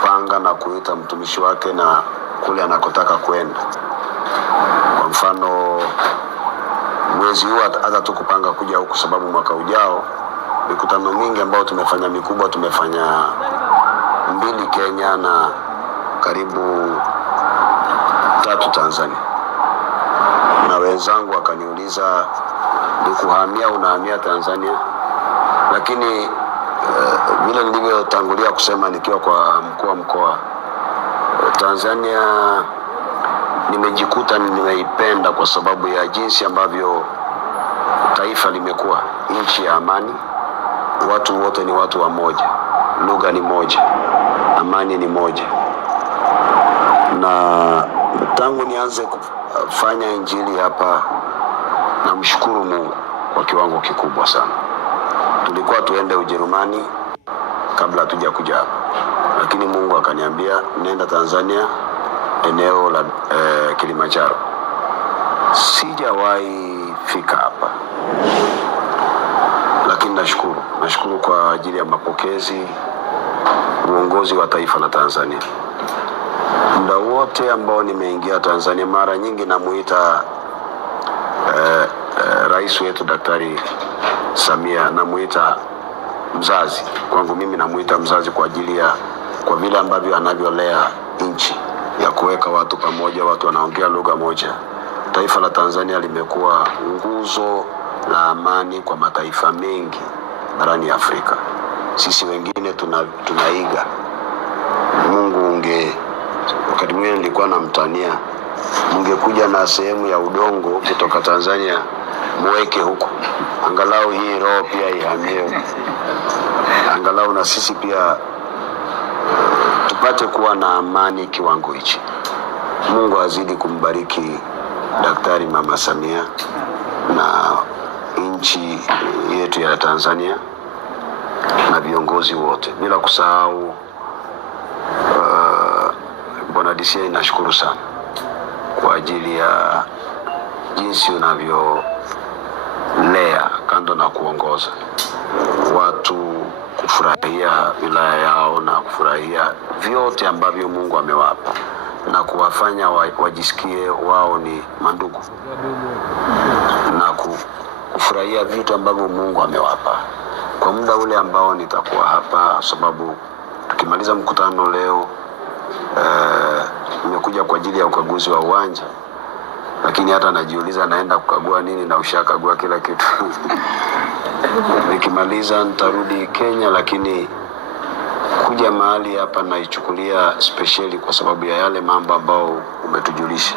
kupanga na kuita mtumishi wake na kule anakotaka kwenda. Kwa mfano mwezi huu hata tukupanga kuja huku, sababu mwaka ujao mikutano mingi ambayo tumefanya mikubwa, tumefanya 2 Kenya na karibu 3 Tanzania. Na wenzangu wakaniuliza ni kuhamia unahamia Tanzania, lakini vile nilivyotangulia kusema nikiwa kwa mkuu wa mkoa, Tanzania nimejikuta nimeipenda kwa sababu ya jinsi ambavyo taifa limekuwa nchi ya amani. Watu wote ni watu wa moja, lugha ni moja, amani ni moja. Na tangu nianze kufanya injili hapa, namshukuru Mungu kwa kiwango kikubwa sana. Tulikuwa tuende Ujerumani kabla hatuja kuja hapa, lakini Mungu akaniambia nenda Tanzania, eneo la Kilimanjaro. Sijawahi fika hapa, lakini nashukuru kwa ajili ya mapokezi, uongozi wa taifa la Tanzania. Muda wote ambao nimeingia Tanzania, mara nyingi namuita rais wetu Daktari Samia, namuita mzazi. Kwangu mimi namuita mzazi kwa ajili ya kwa vile ambavyo anavyolea nchi ya kuweka watu pamoja, watu wanaongea lugha moja. Taifa la Tanzania limekuwa nguzo la amani kwa mataifa mengi barani Afrika. Sisi wengine tunaiga. Mungu wakati mwingine nilikuwa namtania, mungekuja na sehemu ya udongo kutoka Tanzania muweke huko, angalau hii roho pia ihamie, angalau na sisi pia tupate kuwa na amani kiwango hichi. Mungu azidi kumbariki Daktari Mama Samia na nchi yetu ya Tanzania na viongozi wote, bila kusahau Bwana DC. Nashukuru sana kwa ajili ya jinsi unavyolea kando na kuongoza watu, kufurahia wilaya yao na kufurahia vyote ambavyo Mungu amewapa na kuwafanya wajisikie wao ni mandugu na kufurahia vitu ambavyo Mungu amewapa. Kwa muda ule ambao nitakuwa hapa, sababu tukimaliza mkutano leo nimekuja kwa ajili ya ukaguzi wa uwanja, lakini hata najiuliza naenda kukagua nini na ushakagua kila kitu. Nikimaliza nitarudi Kenya, lakini kuja mahali hapa naichukulia speciali kwa sababu ya yale mambo ambao umetujulisha.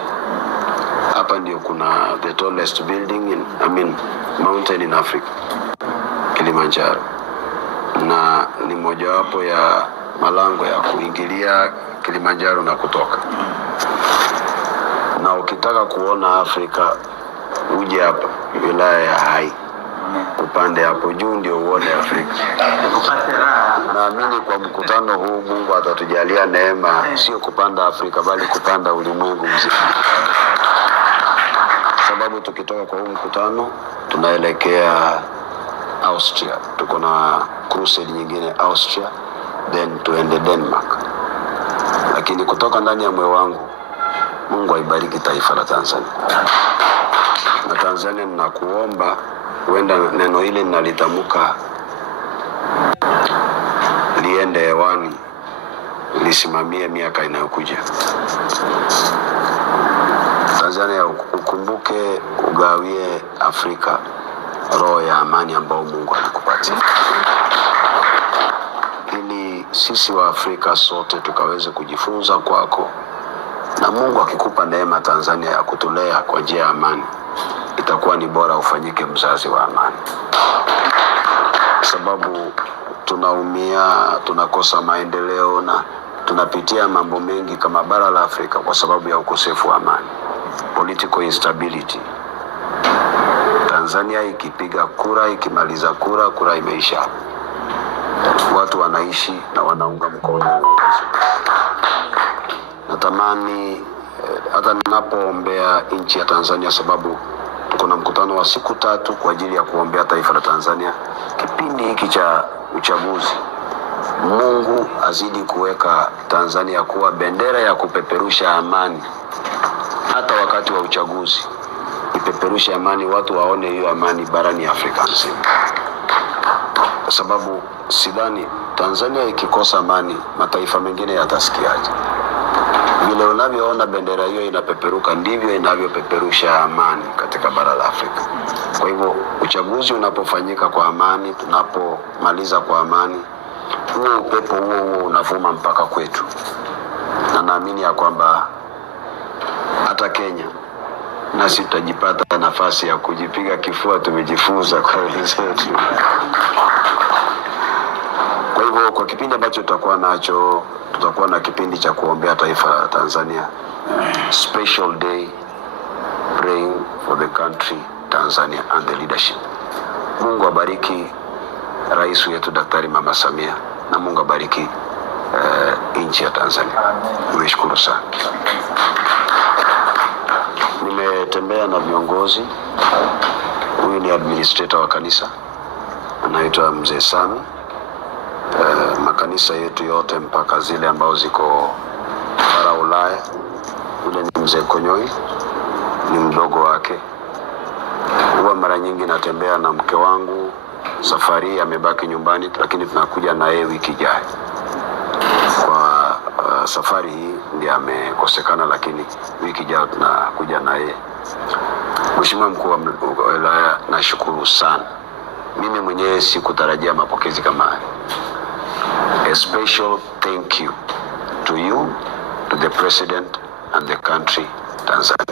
Hapa ndio kuna the tallest building mountain in Africa, Kilimanjaro, na ni mojawapo ya malango ya kuingilia Kilimanjaro na kutoka. Na ukitaka kuona Afrika uje hapa wilaya ya Hai, upande hapo juu ndio uone Afrika. Naamini kwa mkutano huu Mungu atatujalia neema, sio kupanda Afrika bali kupanda ulimwengu mzima. Sababu tukitoka kwa huu mkutano tunaelekea Austria, tuko na crusade nyingine Austria, then tuende Denmark. Lakini kutoka ndani ya moyo wangu, Mungu aibariki taifa la Tanzania. Na Tanzania ninakuomba, huenda neno hili ninalitamka liende hewani, lisimamie miaka inayokuja. Tanzania ukumbuke, ugawie Afrika roho ya amani ambao Mungu alikupatia, ili sisi wa Afrika sote tukaweze kujifunza kwako. Na Mungu akikupa neema Tanzania ya kutulea kwa njia ya amani, itakuwa ni bora ufanyike mzazi wa amani. Sababu tunaumia, tunakosa maendeleo na tunapitia mambo mengi kama bara la Afrika kwa sababu ya ukosefu wa amani, political instability. Tanzania ikipiga kura, ikimaliza kura imeisha, watu wanaishi na wanaunga mkono. Natamani hata ninapoombea nchi ya Tanzania, sababu tuko na mkutano wa siku 3 kwa ajili ya kuombea taifa la Tanzania kipindi hiki cha uchaguzi. Mungu azidi kuweka Tanzania kuwa bendera ya kupeperusha amani, hata wakati wa uchaguzi ipeperushe amani, watu waone hiyo amani barani Afrika nzima, kwa sababu sidhani Tanzania ikikosa amani mataifa mengine yatasikiaje? Vile unavyoona bendera hiyo inapeperuka ndivyo inavyopeperusha amani katika bara la Afrika. Kwa hivyo uchaguzi unapofanyika kwa amani, tunapomaliza kwa amani, huo upepo huo unavuma mpaka kwetu, na naamini ya kwamba hata Kenya nasi tutajipata nafasi ya kujipiga kifua, tumejifunza kwa wenzetu. Kwa hivyo kwa kipindi ambacho tutakuwa nacho, tutakuwa na kipindi cha kuombea taifa la Tanzania, special day praying for the country Tanzania and the leadership. Mungu abariki rais wetu Daktari Mama Samia, na Mungu abariki nchi ya Tanzania. Nimeshukuru sana. Nimetembea na viongozi. Huyu ni administrator wa kanisa anaitwa Mzee Sami. Makanisa yetu yote mpaka zile ambao ziko bara Ulaya, ule ni Mzee Konyoi, ni mdogo wake. Huwa mara nyingi natembea na mke wangu, safari amebaki nyumbani, lakini tunakuja na yeye wiki ijayo. Kwa safari hii ndiye amekosekana, lakini wiki ijayo tunakuja na yeye. Mheshimiwa Mkuu wa Wilaya, nashukuru sana. Mimi mwenyewe sikutarajia mapokezi kama haya. A special thank you to you, to the President and the country Tanzania.